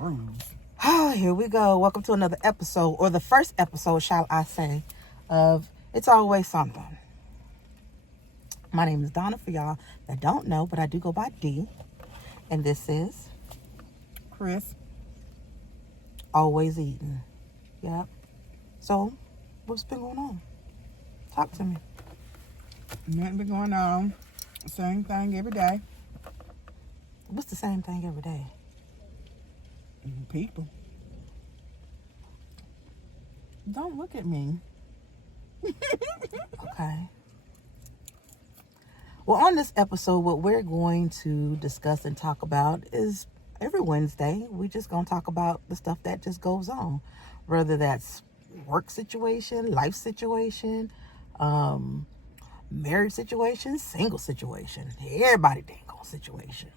Oh, here we go. Welcome to another episode, or the first episode, shall I say, of It's Always Something. My name is Donna, for y'all that don't know, but I do go by D. And this is Chris. Always Eating. Yep. So, what's been going on? Talk to me. Nothing been going on. Same thing every day. What's the same thing every day? People. Don't look at me. Okay. Well, on this episode, what we're going to discuss and talk about is every Wednesday, we just going to talk about the stuff that just goes on. Whether that's work situation, life situation, marriage situation, single situation, everybody dang on situation.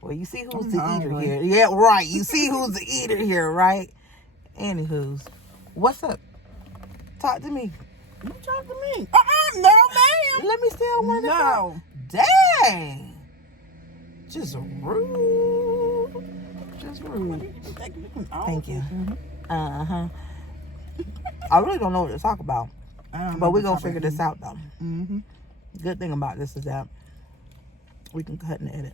Well, you see who's the eater here. Yeah, right. You see who's the eater here, right? Anywho's. What's up? Talk to me. You talk to me. No, ma'am. Let me steal one. No. Dang. Just rude. Just rude. Thank you. Uh-huh. I really don't know what to talk about. But we're going to figure this out, though. Mm-hmm. Good thing about this is that we can cut and edit.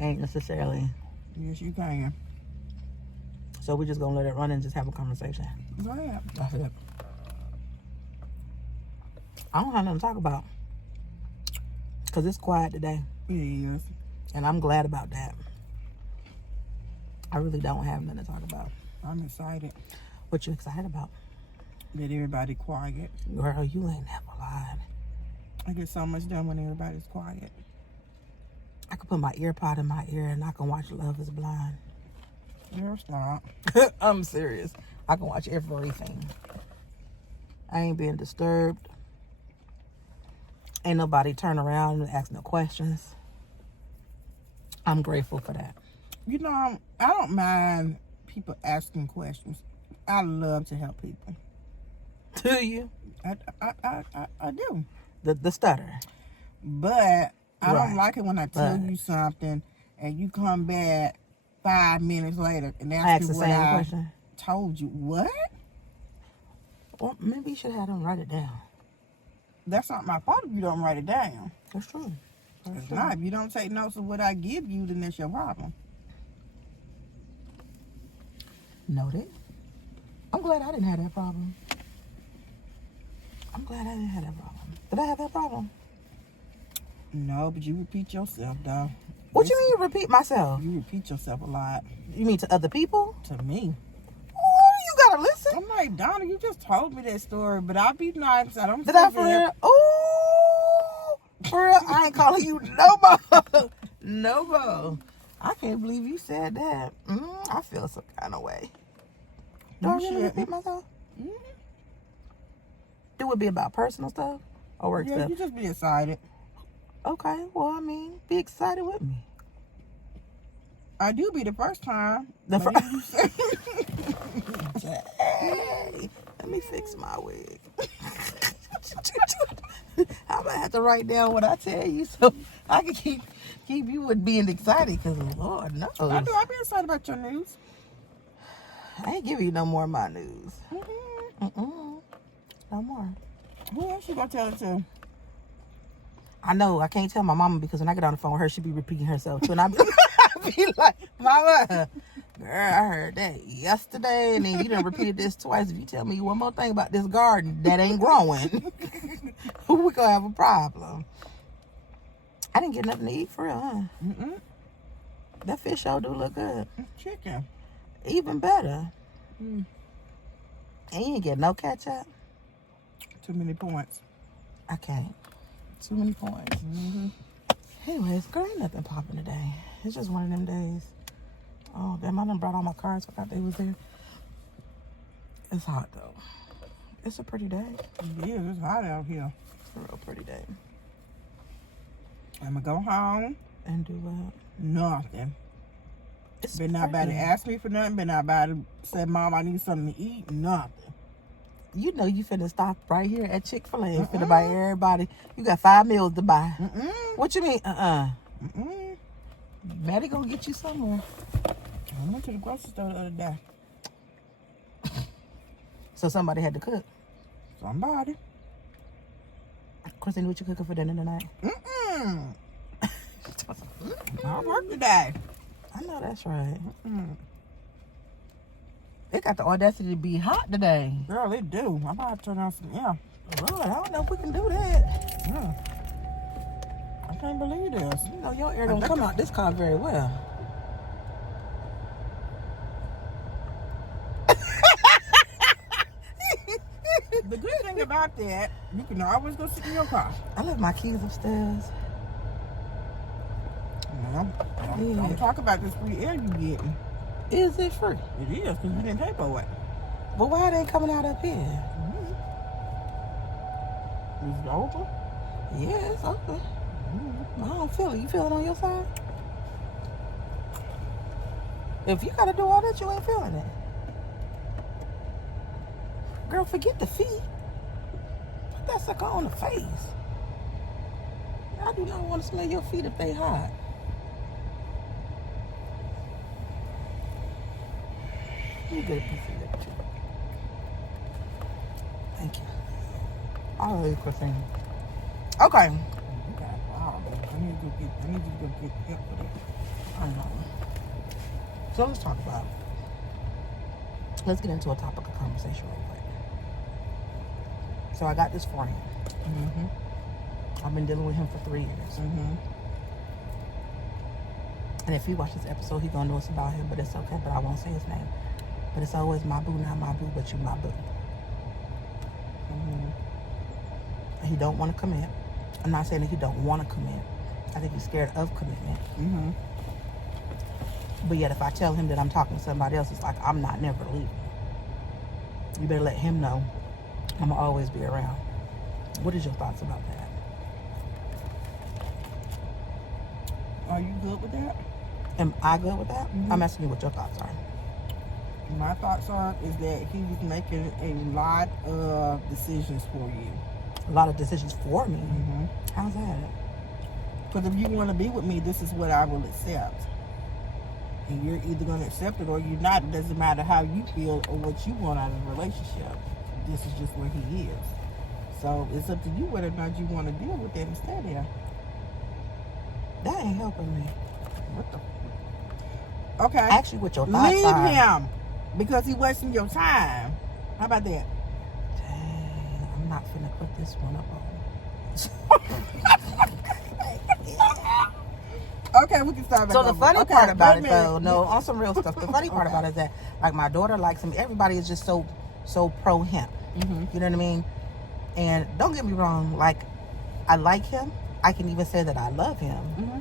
Ain't necessarily. Yes, you can. So we're just going to let it run and just have a conversation. Go ahead. That's it. I don't have nothing to talk about. Because it's quiet today. It is. And I'm glad about that. I really don't have nothing to talk about. I'm excited. What you excited about? That everybody quiet. Girl, you ain't never lied. I get so much done when everybody's quiet. I could put my ear pod in my ear and I can watch Love is Blind. Girl, stop. I'm serious. I can watch everything. I ain't being disturbed. Ain't nobody turn around and ask no questions. I'm grateful for that. You know, I don't mind people asking questions. I love to help people. Do you? I do. The stutter. But I Right. don't like it when I tell But- you something and you come back 5 minutes later and I ask asked me the what same I question. told you. What? Well, maybe you should have them write it down. That's not my fault if you don't write it down. That's true. That's It's true. not. If you don't take notes of what I give you, then that's your problem. Noted. I'm glad I didn't have that problem. I'm glad I didn't have that problem. Did I have that problem? No, but you repeat yourself, though. What you mean you repeat myself? You repeat yourself a lot. You mean to other people? To me. Oh, you gotta listen. I'm like, Donna, you just told me that story, but I'll be nice. I don't Did I for real? Oh, for real? I ain't calling you no more. No more. I can't believe you said that. I feel some kind of way. Do I You really should. repeat myself? Mhm. Do it be about personal stuff or work Yeah, stuff? you just be excited. Okay, well, I mean, be excited with me. I do be the first time. The but fir- you say- Hey, let me fix my wig. I might have to write down what I tell you so I can keep you with being excited, because Lord knows. I do. I be excited about your news. I ain't giving you no more of my news. Mm-hmm. No more. Who else you gonna tell it to? I know I can't tell my mama, because when I get on the phone with her, she be repeating herself too, and I be, I be like, Mama, girl, I heard that yesterday, and then you done repeated this twice. If you tell me one more thing about this garden that ain't growing, we gonna have a problem. I didn't get nothing to eat for real, huh? Mm-mm. That fish show do look good. Chicken. Even better. Mm. And you ain't get no ketchup. Too many points. I can't. Too many points. Mm-hmm. Anyways, girl, ain't nothing popping today. It's just one of them days. Oh, damn, I done brought all my cards. Forgot they was there. It's hot, though. It's a pretty day. It is. It's hot out here. It's a real pretty day. I'm gonna go home. And do what? Nothing. It's Been not about to pretty. ask me for nothing. Been not about to say, Mom, I need something to eat. Nothing. You know you finna stop right here at Chick-fil-A. Finna buy everybody. You got 5 meals to buy. Mm-mm. What you mean? Mm-mm. Maddie gonna get you somewhere. I went to the grocery store the other day. So somebody had to cook. Somebody. Christine, what you cooking for dinner tonight? Mm-mm. I work today. I know that's right. Mm-mm. It got the audacity to be hot today. Girl, it do. I'm about to turn on some air. Lord, I don't know if we can do that. Yeah. I can't believe this. You know, your air don't come out this car very well. The good thing about that, you can always go sit in your car. I left my keys upstairs. Don't talk about this free air you getting. Is it free? It is, because you didn't pay for it. But why it ain't coming out up here? Is it open? Yeah, it's open. I don't feel it. You feel it on your side? If you gotta do all that, you ain't feeling it. Girl, forget the feet. Put that sucker on the face. I do not want to smell your feet if they hot. You get a piece of lip too. Thank you. All right, Christine. Okay. Wow. I need you to go get help for that. I know. So let's get into a topic of conversation real quick. So I got this friend. Mm-hmm. I've been dealing with him for 3 years. Mm-hmm. And if he watches this episode, he gonna know it's about him, but it's okay, but I won't say his name. But it's always my boo, not my boo, but you my boo. Mm-hmm. He don't want to commit. I'm not saying that he don't want to commit. I think he's scared of commitment. Mm-hmm. But yet if I tell him that I'm talking to somebody else, it's like, I'm not never leaving. You better let him know I'm gonna always be around. What is your thoughts about that? Are you good with that? Am I good with that? Mm-hmm. I'm asking you what your thoughts are. My thoughts are is that he's making a lot of decisions for you. A lot of decisions for me. Mm-hmm. How's that? Because if you want to be with me, this is what I will accept. And you're either going to accept it or you're not. It doesn't matter how you feel or what you want out of the relationship. This is just where he is. So it's up to you whether or not you want to deal with that and stay there. That ain't helping me. What the? Okay. Actually, what your thoughts Leave are. him because he's wasting your time. How about that? Dang, I'm not finna put this one up on. Okay, we can start back So the over. funny Okay, part about wait it, a minute. though, no, on some real stuff. The funny part about it is that, like, my daughter likes him. Everybody is just so pro him. Mm-hmm. You know what I mean? And don't get me wrong, like, I like him. I can even say that I love him. Mm-hmm.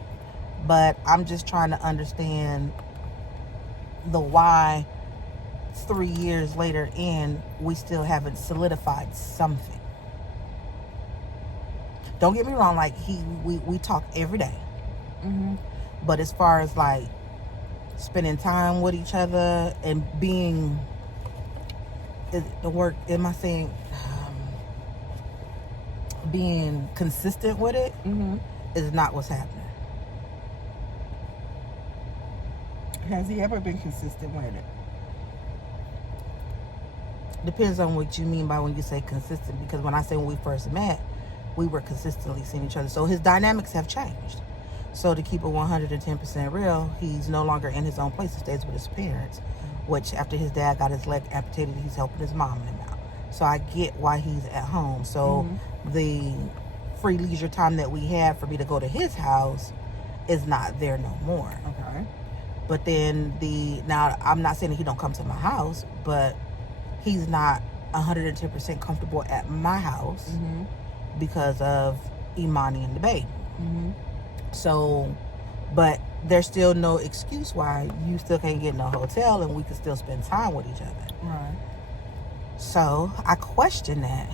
But I'm just trying to understand the why 3 years later in, we still haven't solidified something. Don't get me wrong, like, we talk every day. Mm-hmm. But as far as, like, spending time with each other and being, being consistent with it Mm-hmm. is not what's happening. Has he ever been consistent with it? Depends on what you mean by when you say consistent, because when I say when we first met, we were consistently seeing each other. So his dynamics have changed. So to keep it 110% real, he's no longer in his own place. He stays with his parents, which after his dad got his leg amputated, he's helping his mom and him out. So I get why he's at home. So the free leisure time that we had for me to go to his house is not there no more. Okay. But then now I'm not saying that he don't come to my house, but he's not 110% comfortable at my house because of Imani and the baby. Mm-hmm. So, but there's still no excuse why you still can't get in a hotel and we can still spend time with each other. Right. So I question that.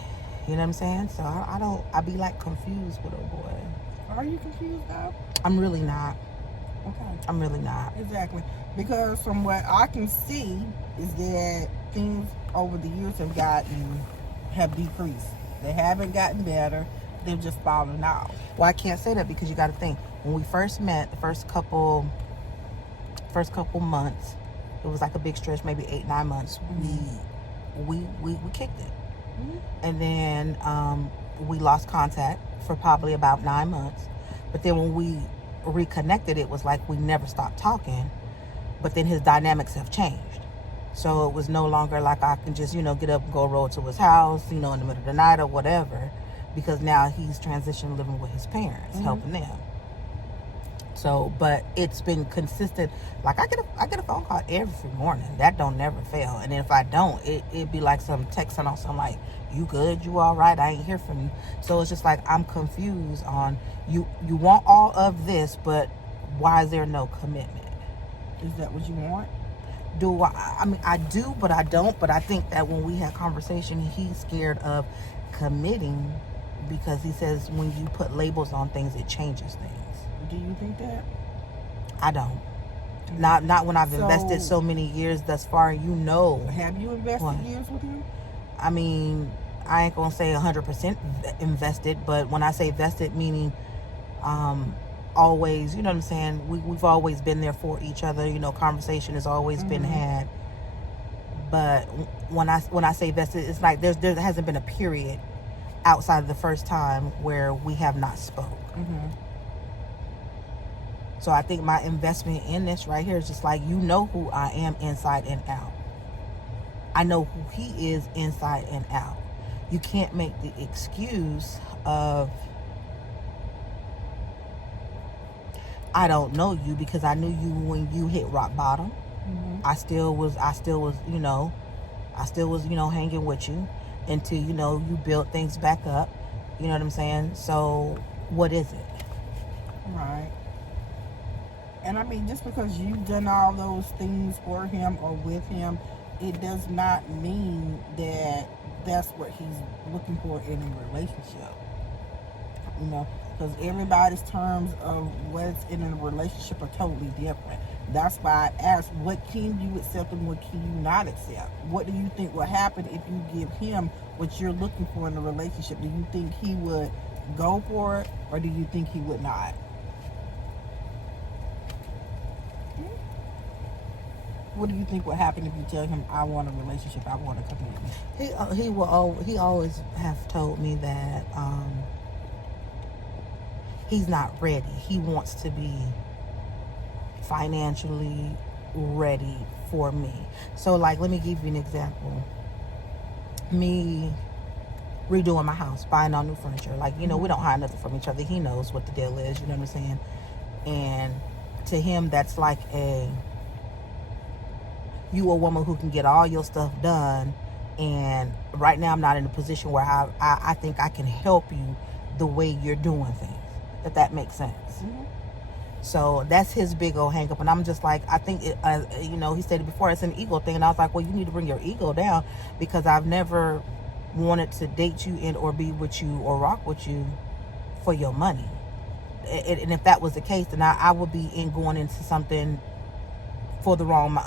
You know what I'm saying? So I be like confused with a boy. Are you confused though? I'm really not. Okay. I'm really not. Exactly. Because from what I can see is that things over the years have decreased. They haven't gotten better. They've just fallen off. Well, I can't say that because you got to think. When we first met, the first couple months, it was like a big stretch, maybe 8-9 months. We kicked it, and then we lost contact for probably about 9 months. But then when we reconnected, it was like we never stopped talking. But then his dynamics have changed, so it was no longer like I can just get up and go roll to his house, in the middle of the night or whatever, because now he's transitioned living with his parents, helping them. So, but it's been consistent. Like I get a phone call every morning. That don't never fail. And if I don't, it'd be like some texting on something like, "You good? You all right? I ain't hear from you." So it's just like I'm confused on you want all of this, but why is there no commitment? Is that what you want? I mean, I do, but I don't. But I think that when we had conversation, he's scared of committing because he says when you put labels on things, it changes things. Do you think that? I don't. Not when I've invested so many years thus far. Have you invested years with him? I mean, I ain't gonna say 100% invested, but when I say vested, meaning always, you know what I'm saying? We've always been there for each other. Conversation has always been had. But when I say vested, it's like there hasn't been a period outside of the first time where we have not spoke. So I think my investment in this right here is just like, who I am inside and out. I know who he is inside and out. You can't make the excuse of, I don't know you, because I knew you when you hit rock bottom. I still was, hanging with you until, you built things back up. You know what I'm saying? So what is it? Right. And I mean, just because you've done all those things for him or with him, it does not mean that that's what he's looking for in a relationship. Because everybody's terms of what's in a relationship are totally different. That's why I asked, what can you accept and what can you not accept? What do you think will happen if you give him what you're looking for in a relationship? Do you think he would go for it, or do you think he would not? What do you think will happen if you tell him, I want a relationship, I want a commitment? He always have told me that he's not ready. He wants to be financially ready for me. So like, let me give you an example. Me redoing my house, buying all new furniture. Like, we don't hide nothing from each other. He knows what the deal is, you know what I'm saying? And to him, that's like you a woman who can get all your stuff done, and right now I'm not in a position where I think I can help you the way you're doing things, if that makes sense. So that's his big old hang up, and I'm just like, I think he stated before, it's an ego thing, and I was like, well, you need to bring your ego down, because I've never wanted to date you and or be with you or rock with you for your money. And if that was the case, then I would be going into something for the wrong,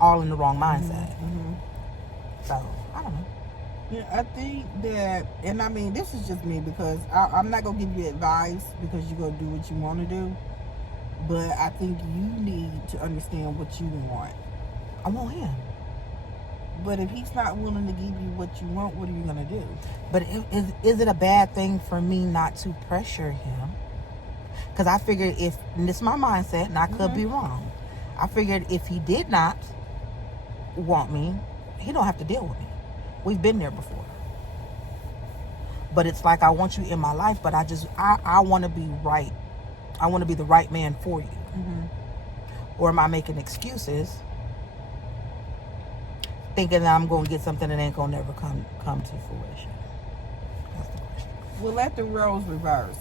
all in the wrong mindset. So I don't know. Yeah, I think that, and I mean, this is just me, because I'm not gonna give you advice, because you're gonna do what you want to do. But I think you need to understand what you want. I want him. But if he's not willing to give you what you want, what are you gonna do? But is it a bad thing for me not to pressure him? Because I figured and this is my mindset, and I could be wrong. I figured if he did not want me, he don't have to deal with me. We've been there before. But it's like, I want you in my life, but I want to be right. I want to be the right man for you. Or am I making excuses, thinking that I'm going to get something that ain't going to never come to fruition? That's the question. Well, let the roles reverse.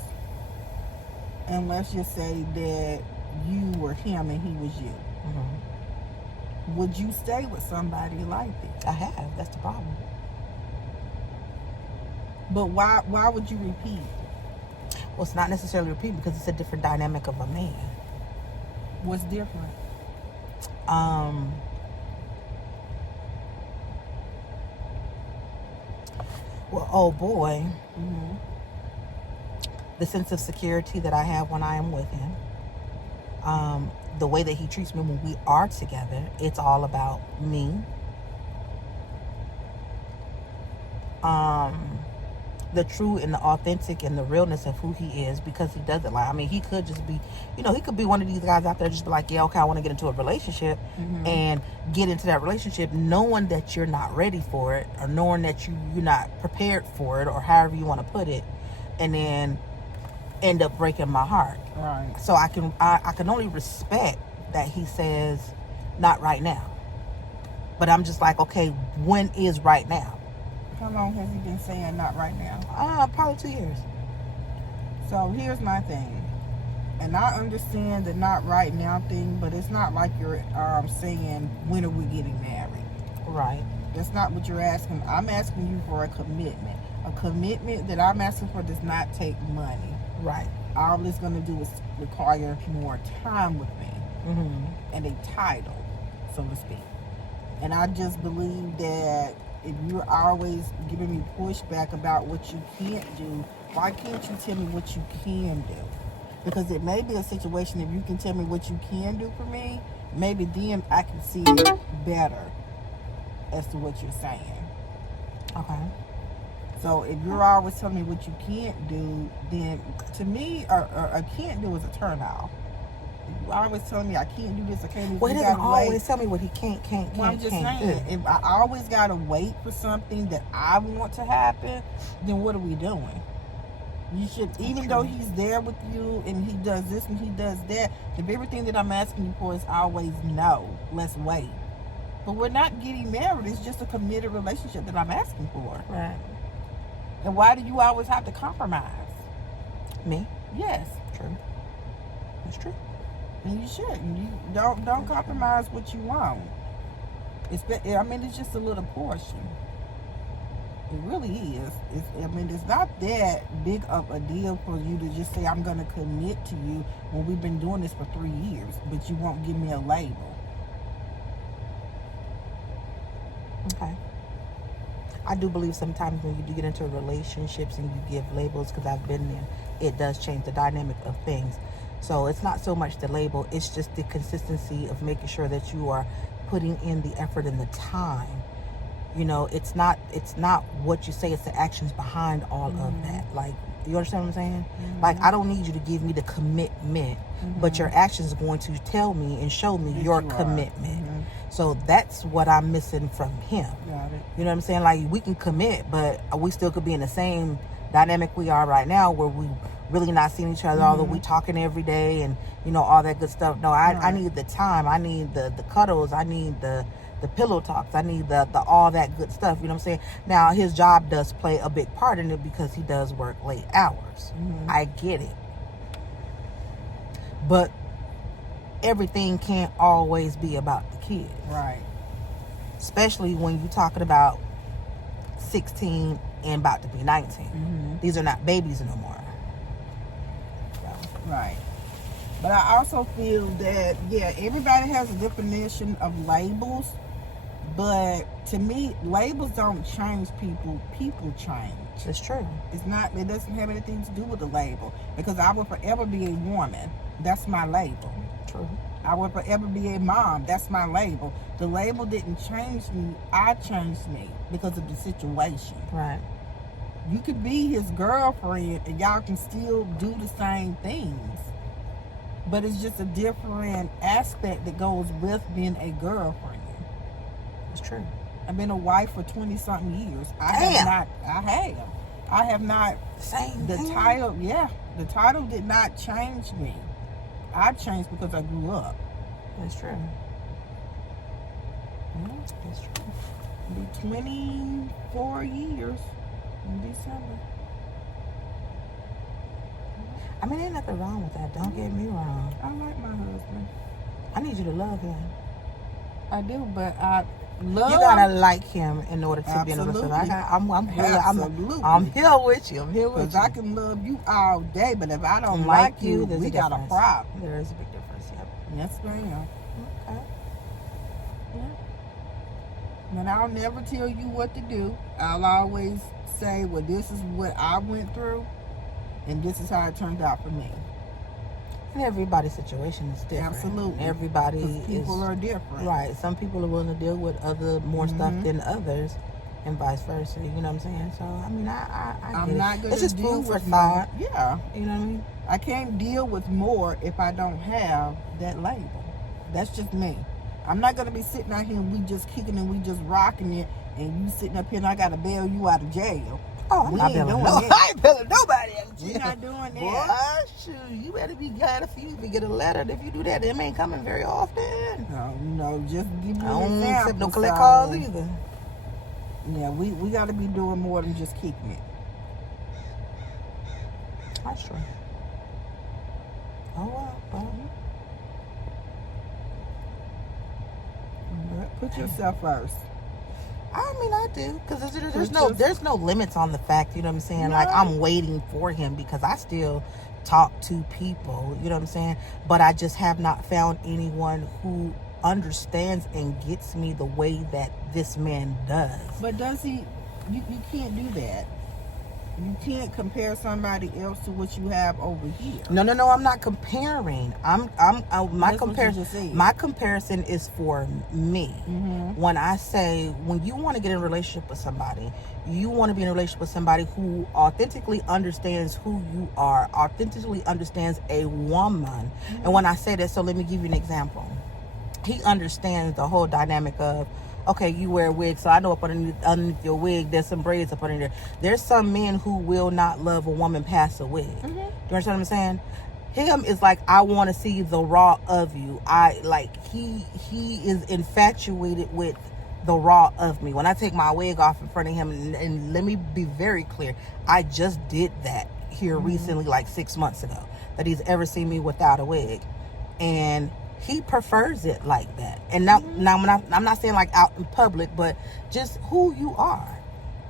And let's just say that you were him and he was you. Would you stay with somebody like this? I have. That's the problem. But why would you repeat? Well, it's not necessarily repeat, because it's a different dynamic of a man. What's different? Well, oh boy. The sense of security that I have when I am with him. The way that he treats me when we are together, it's all about me. The true and the authentic and the realness of who he is, because he doesn't lie. I mean, he could just be, he could be one of these guys out there just be like, yeah, okay, I want to get into a relationship, and get into that relationship knowing that you're not ready for it, or knowing that you're not prepared for it, or however you want to put it, and then end up breaking my heart. Right. So I can only respect that he says not right now. But I'm just like, okay, when is right now? How long has he been saying not right now? Probably 2 years. So here's my thing. And I understand the not right now thing, but it's not like you're saying, when are we getting married? Right. That's not what you're asking. I'm asking you for a commitment. A commitment that I'm asking for does not take money. Right. All it's going to do is require more time with me. And a title, so to speak. And I just believe that if you're always giving me pushback about what you can't do, why can't you tell me what you can do? Because it may be a situation, if you can tell me what you can do for me, maybe then I can see it better as to what you're saying. Okay. So if you're always telling me what you can't do, then to me, a can't do is a turn off. If you're always telling me I can't do this, I can't do this. Well, he doesn't always tell me what he can't Well, I'm just can't saying, do. if I always got to wait for something that I want to happen, then what are we doing? You should, even though he's there with you and he does this and he does that, if everything that I'm asking you for is always no, let's wait. But we're not getting married. It's just a committed relationship that I'm asking for. Right. And why do you always have to compromise? Me? Yes. True. That's true. And you shouldn't. You don't compromise what you want. It's just a little portion. It really is. It's not that big of a deal for you to just say, I'm going to commit to you when we've been doing this for 3 years, but you won't give me a label. Okay. I do believe sometimes when you do get into relationships and you give labels, because I've been there, it does change the dynamic of things. So it's not so much the label, it's just the consistency of making sure that you are putting in the effort and the time. It's not what you say, it's the actions behind all of that. Like, you understand what I'm saying? Like, I don't need you to give me the commitment, but your actions are going to tell me and show me your commitment. So that's what I'm missing from him. Got it. You know what I'm saying? Like, we can commit, but we still could be in the same dynamic we are right now, where we really not seeing each other, although we talking every day and all that good stuff. No, I need the time. I need the cuddles. I need the pillow talks. I need the all that good stuff. You know what I'm saying? Now, his job does play a big part in it because he does work late hours. I get it. But everything can't always be about the kids. Right. Especially when you're talking about 16 and about to be 19. These are not babies no more. So. Right. But I also feel that, everybody has a definition of labels. But to me, labels don't change people. People change. It's true. It doesn't have anything to do with the label. Because I will forever be a woman. That's my label. True. I will forever be a mom. That's my label. The label didn't change me. I changed me because of the situation. Right. You could be his girlfriend and y'all can still do the same things. But it's just a different aspect that goes with being a girlfriend. It's true. I've been a wife for 20-something years. I have not. Same. The title did not change me. I changed because I grew up. That's true. That's true. It'll be 24 years in December. I mean, ain't nothing wrong with that. Don't get me wrong. I like my husband. I need you to love him. I do, but I love. You gotta like him in order to be in a Absolutely. relationship. Absolutely. I'm here with you. I'm here with Because you. I can love you all day, but if I don't like you, there's we a got a difference. problem. There is a big difference. Yep. Yes, ma'am. Okay. Yeah. And I'll never tell you what to do. I'll always say, well, this is what I went through, and this is how it turned out for me. And everybody's situation is different. Absolutely. Everybody 'Cause people are different. Right. Some people are willing to deal with more stuff Mhm. than others, and vice versa. You know what I'm saying? So I mean, I I'm get not it. gonna It's just deal food for with thought. Yeah. You know what I mean? I can't deal with more if I don't have that label. That's just me. I'm not gonna be sitting out here and we just kicking and we just rocking it, and you sitting up here and I gotta bail you out of jail. Oh, I'm We not ain't bailing doing no. that. I ain't bailing nobody out of We're jail. not doing that. Boy, shoot, you better be glad if you even get a letter. And if you do that, them ain't coming very often. No, just give you I an don't example. accept no collect so, calls either. Yeah, we got to be doing more than just kicking it. That's true. Oh well. Put yourself first. I mean, I do, because there's just- there's no limits on the fact. You know what I'm saying? Like, No. I'm waiting for him because I still talk to people. You know what I'm saying? But I just have not found anyone who understands and gets me the way that this man does. But does he? You can't do that. You can't compare somebody else to what you have over here. No, I'm not comparing. My That's what you comparison. just said. My comparison is for me. Mm-hmm. When I say, when you want to get in a relationship with somebody, you want to be in a relationship with somebody who authentically understands who you are, authentically understands a woman. Mm-hmm. And when I say that, so let me give you an example. He understands the whole dynamic of, okay, you wear a wig, so I know up underneath your wig, there's some braids up underneath there. There's some men who will not love a woman past a wig. Mm-hmm. Do you understand what I'm saying? Him is like, I want to see the raw of you. He is infatuated with the raw of me. When I take my wig off in front of him, and let me be very clear, I just did that here recently, like 6 months ago, that he's ever seen me without a wig. And he prefers it like that. And now when I'm not saying like out in public, but just who you are.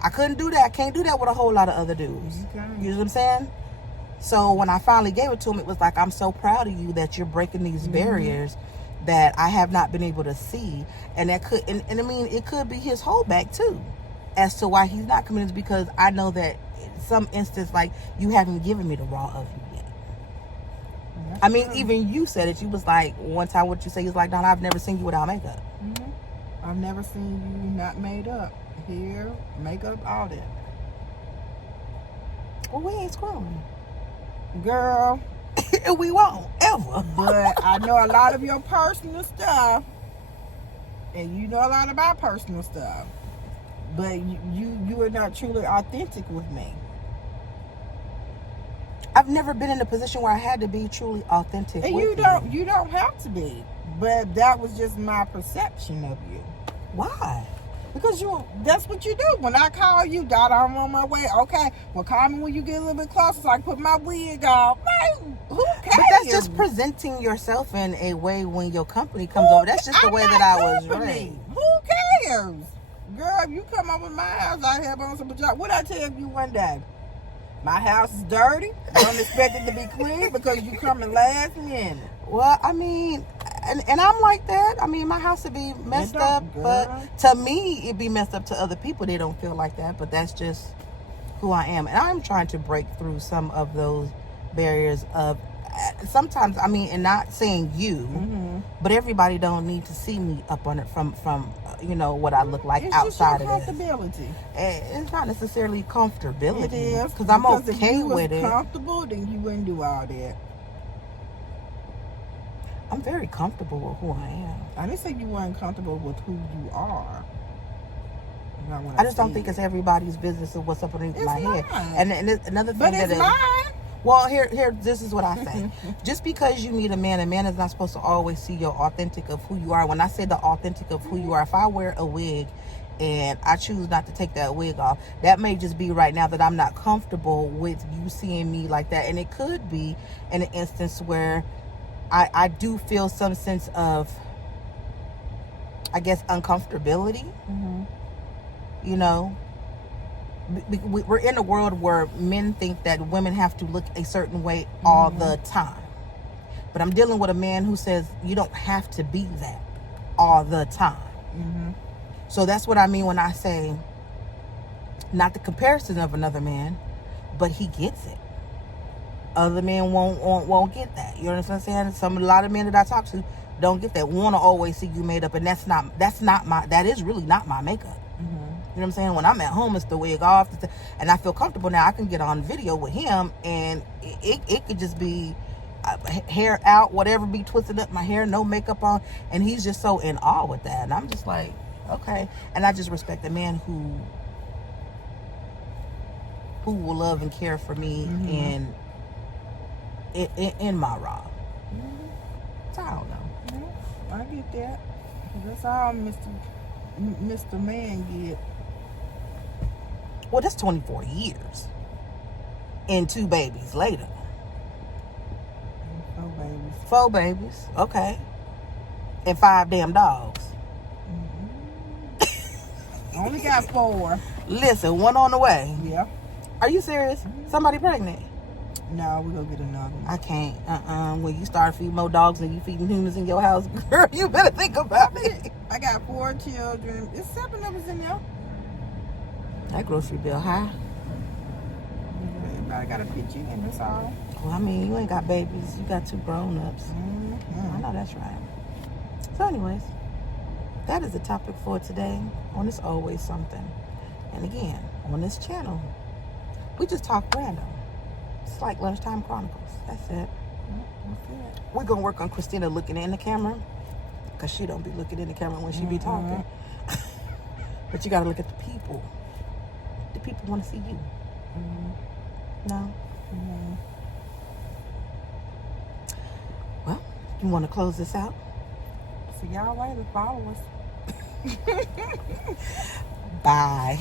I couldn't do that. I can't do that with a whole lot of other dudes. Okay. You know what I'm saying? So when I finally gave it to him, it was like, I'm so proud of you that you're breaking these barriers that I have not been able to see. And that could, and I mean, it could be his holdback too, as to why he's not coming, is because I know that in some instance, like, you haven't given me the raw of you yet. I mean, even you said it. You was like, one time what you say, is like, Donna, I've never seen you without makeup. Mm-hmm. I've never seen you not made up. Hair, makeup, all that. Well, we ain't scrolling. Girl, And we won't, ever. but I know a lot of your personal stuff, and you know a lot of my personal stuff. But you are not truly authentic with me. I've never been in a position where I had to be truly authentic And with you don't have to be. But that was just my perception of you. Why? Because that's what you do. When I call you, Dad, I'm on my way. Okay, well, call me when you get a little bit closer so I can put my wig on. Man, who cares? But that's just presenting yourself in a way when your company comes over. That's just the way that I was raised. Who cares? Girl, if you come over my house, I have on some pajamas. What I tell you one day? My house is dirty. Don't expect it to be clean because you coming last minute. Well, I mean, and I'm like that. I mean, my house would be messed don't, up, girl. but to me, it'd be messed up to other people. They don't feel like that, but that's just who I am. And I'm trying to break through some of those barriers of, sometimes, I mean, and not saying you, but everybody don't need to see me up on it from what I look like It's outside just of your it. comfortability. It's not necessarily comfortability. It is. Because I'm if okay you was with it. comfortable, then you wouldn't do all that. I'm very comfortable with who I am. I didn't say you weren't comfortable with who you are. Not what I just don't said. think it's everybody's business of what's up underneath It's my not. head. And another thing But that it's is, mine. well, here, this is what I say. Just because you meet a man is not supposed to always see your authentic of who you are. When I say the authentic of who you are, if I wear a wig and I choose not to take that wig off, that may just be right now that I'm not comfortable with you seeing me like that. And it could be in an instance where I do feel some sense of, I guess, uncomfortability. You know, we're in a world where men think that women have to look a certain way all the time. But I'm dealing with a man who says you don't have to be that all the time. So that's what I mean when I say, not the comparison of another man, but he gets it. Other men won't get that. You understand what I'm saying? A lot of men that I talk to don't get that. Want to always see you made up, and that is really not my makeup. You know what I'm saying? When I'm at home, it's the wig off, and I feel comfortable now. I can get on video with him, and it could just be hair out, whatever, be twisted up, my hair, no makeup on, and he's just so in awe with that, and I'm just like, okay. And I just respect the man who will love and care for me and in my raw. So I don't know. I get that. That's all Mr. Man get. Well, that's 24 years and 2 babies later. 4 babies. 4 babies, okay, and 5 damn dogs. Only got 4. Listen, 1 on the way. Yeah. Are you serious? Somebody pregnant? No, we gonna get another one. I can't. When you start feeding more dogs and you feeding humans in your house, girl, you better think about it. I got 4 children. It's 7 of us in there. That grocery bill high. Everybody got to pitch in. That's all. Well, I mean, you ain't got babies. You got 2 grown-ups. I know that's right. So anyways, that is the topic for today on It's Always Something. And again, on this channel, we just talk random. It's like Lunchtime Chronicles. That's it. We're going to work on Christina looking in the camera, because she don't be looking in the camera when she be talking. But you got to look at the people. The people want to see you. No? Well, you want to close this out? See y'all later. Follow us. Bye.